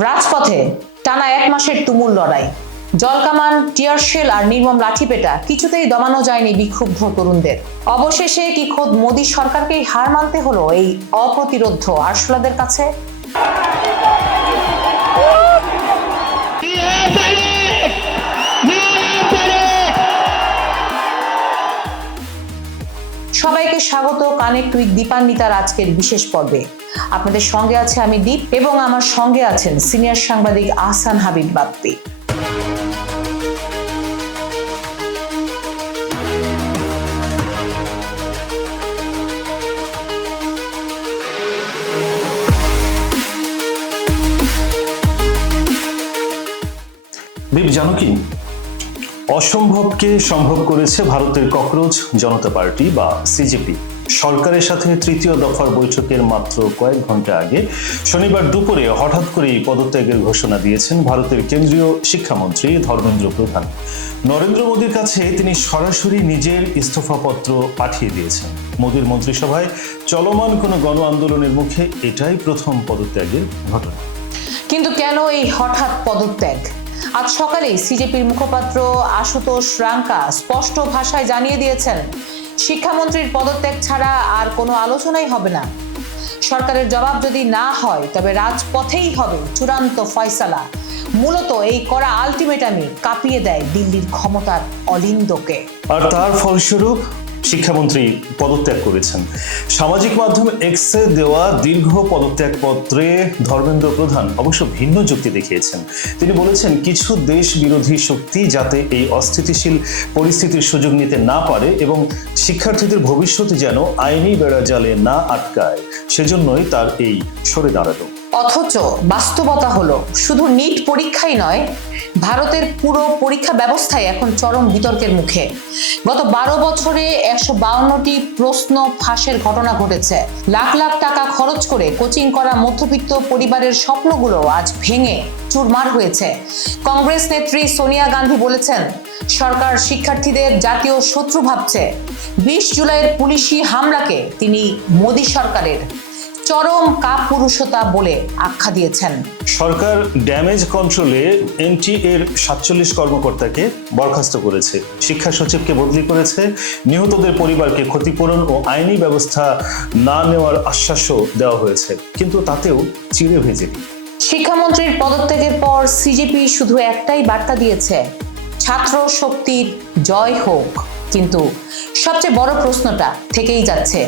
রাজপথে টানা 1 মাসের তুমুল লড়াই, জলকামান, টিয়ারশেল আর নির্মম লাঠিপেটা কিছুতেই দমানো যায়নি বিক্ষুব্ধ তরুণদের। অবশেষে কি খোদ মোদী সরকারকেই হার মানতে হলো এই অপ্রতিরোধ্য আরশোলাদের কাছে? সবাইকে স্বাগত কানেক্ট উইথ দীপান্বিতার আজকের বিশেষ পর্বে। আপনাদের সঙ্গে আছে আমি দীপ এবং আমার সঙ্গে আছেন সিনিয়র সাংবাদিক আহসান হাবিব বাপ্পি। দীপ, জানো কি, অসম্ভবকে সম্ভব করেছে ভারতের ককরোচ জনতা পার্টি বা সিজেপি। সরকারের সাথে তৃতীয় দফার বৈঠকের মাত্র কয়েক ঘন্টা আগে শনিবার দুপুরে হঠাৎ করেই পদত্যাগের ঘোষণা দিয়েছেন ভারতের কেন্দ্রীয় শিক্ষামন্ত্রী ধর্মেন্দ্র প্রধান। নরেন্দ্র মোদীর কাছে তিনি সরাসরি নিজের ইস্তফাপত্র পাঠিয়ে দিয়েছেন। মোদীর মন্ত্রিসভায় চলমান কোনো গণ আন্দোলনের মুখে এটাই প্রথম পদত্যাগের ঘটনা। কিন্তু কেন এই হঠাৎ পদত্যাগ? আজ সকালেই সিজেপির মুখপাত্র আশুতোষ রাঙ্কা স্পষ্ট ভাষায় জানিয়ে দিয়েছেন, শিক্ষামন্ত্রীর পদত্যাগ ছাড়া আর কোনো আলোচনাই হবে না। সরকারের জবাব যদি না হয় তবে রাজপথেই হবে চূড়ান্ত ফয়সালা। মূলত এই কড়া আলটিমেটামই কাঁপিয়ে দেয় দিল্লির ক্ষমতার অলিন্দকে। আর তার ফলস্বরূপ শিক্ষামন্ত্রী পদত্যাগ করেছেন। সামাজিক মাধ্যম এক্সে দেওয়া দীর্ঘ পদত্যাগ পত্রে ধর্মেন্দ্র প্রধান অবশ্য ভিন্ন যুক্তি দেখিয়েছেন। তিনি বলেছেন, কিছু দেশ বিরোধী শক্তি যাতে এই অস্থিতিশীল পরিস্থিতির সুযোগ নিতে না পারে এবং শিক্ষার্থীদের ভবিষ্যৎ যেন আইনি বেড়াজালে না আটকায়, সেজন্যই তার এই সরে দাঁড়ানো। অথচ বাস্তবতা হলো শুধু নিট পরীক্ষাই নয়, ভারতের পুরো পরীক্ষা ব্যবস্থায় এখন চরম বিতর্কের মুখে। গত 12 বছরে 152টি প্রশ্ন ফাঁসের ঘটনা ঘটেছে। লাখ লাখ টাকা খরচ করে কোচিং করা মধ্যবিত্ত পরিবারের স্বপ্নগুলো আজ ভেঙে চুরমার হয়েছে। কংগ্রেস নেত্রী সোনিয়া গান্ধী বলেছেন, সরকার শিক্ষার্থীদের জাতীয় শত্রু ভাবছে। 20 জুলাইয়ের পুলিশি হামলাকে তিনি মোদী সরকারের চরম কাপুরুষতা বলে আখ্যা দিয়েছেন। সরকার ড্যামেজ কন্ট্রোলে এনটি এর 47 কর্মকর্তাকে বরখাস্ত করেছে, শিক্ষা সচিবকে বদলি করেছে, নিহতদের পরিবারকে ক্ষতিপূরণ ও আইনি ব্যবস্থা না নেওয়ার আশ্বাসও দেওয়া হয়েছে, কিন্তু তাতেও চিড়ে ভেজেনি। শিক্ষামন্ত্রীর পদত্যাগের পর সিজেপি শুধু একটাই বার্তা দিয়েছে, ছাত্র শক্তির জয় হোক। কিন্তু সবচেয়ে বড় প্রশ্নটা থেকেই যাচ্ছে,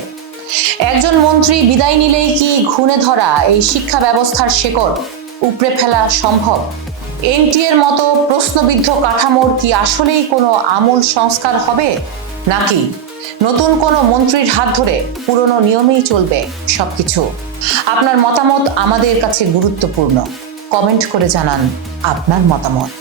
একজন মন্ত্রী বিদায় নিলেই কি ঘুণে ধরা এই শিক্ষা ব্যবস্থার শেকড় উপড়ে ফেলা সম্ভব? এনটিএর মতো প্রশ্নবিদ্ধ কাঠামোর কি আসলেই কোনো আমূল সংস্কার হবে, নাকি নতুন কোনো মন্ত্রীর হাত ধরে পুরনো নিয়মেই চলবে সবকিছু? আপনার মতামত আমাদের কাছে গুরুত্বপূর্ণ। কমেন্ট করে জানান আপনার মতামত।